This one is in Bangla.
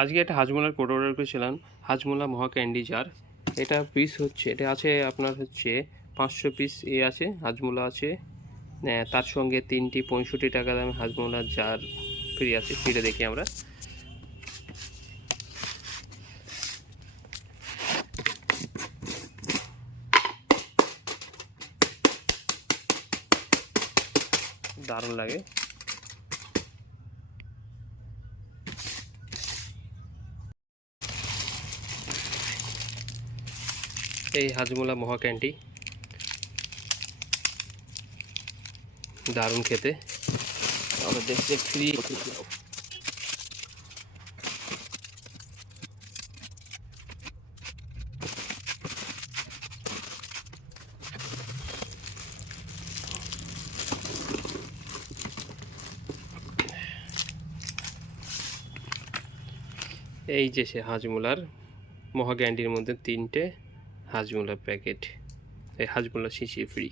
আজকে একটা হাজমোলার কোড অর্ডার করেছিলাম, হাজমোলা মহা ক্যান্ডি জার। এটা পিস হচ্ছে, এটা আছে আপনার হচ্ছে 500 পিস আছে হাজমোলা আছে। তার সঙ্গে 3টি 65 টাকা দামে হাজমোলা জার ফ্রি আছে। ফ্রিতে দেখি আমরা। দারুণ লাগে। এই হাজমোলা মহা ক্যান্ডি দারুণ খেতে। আমরা দেখতে ফ্রি। এই যে সে হাজমোলার মহা ক্যান্ডির মধ্যে 3টে হাজমোলা প্যাকেট, এই হাজমোলা শিশি ফ্রি।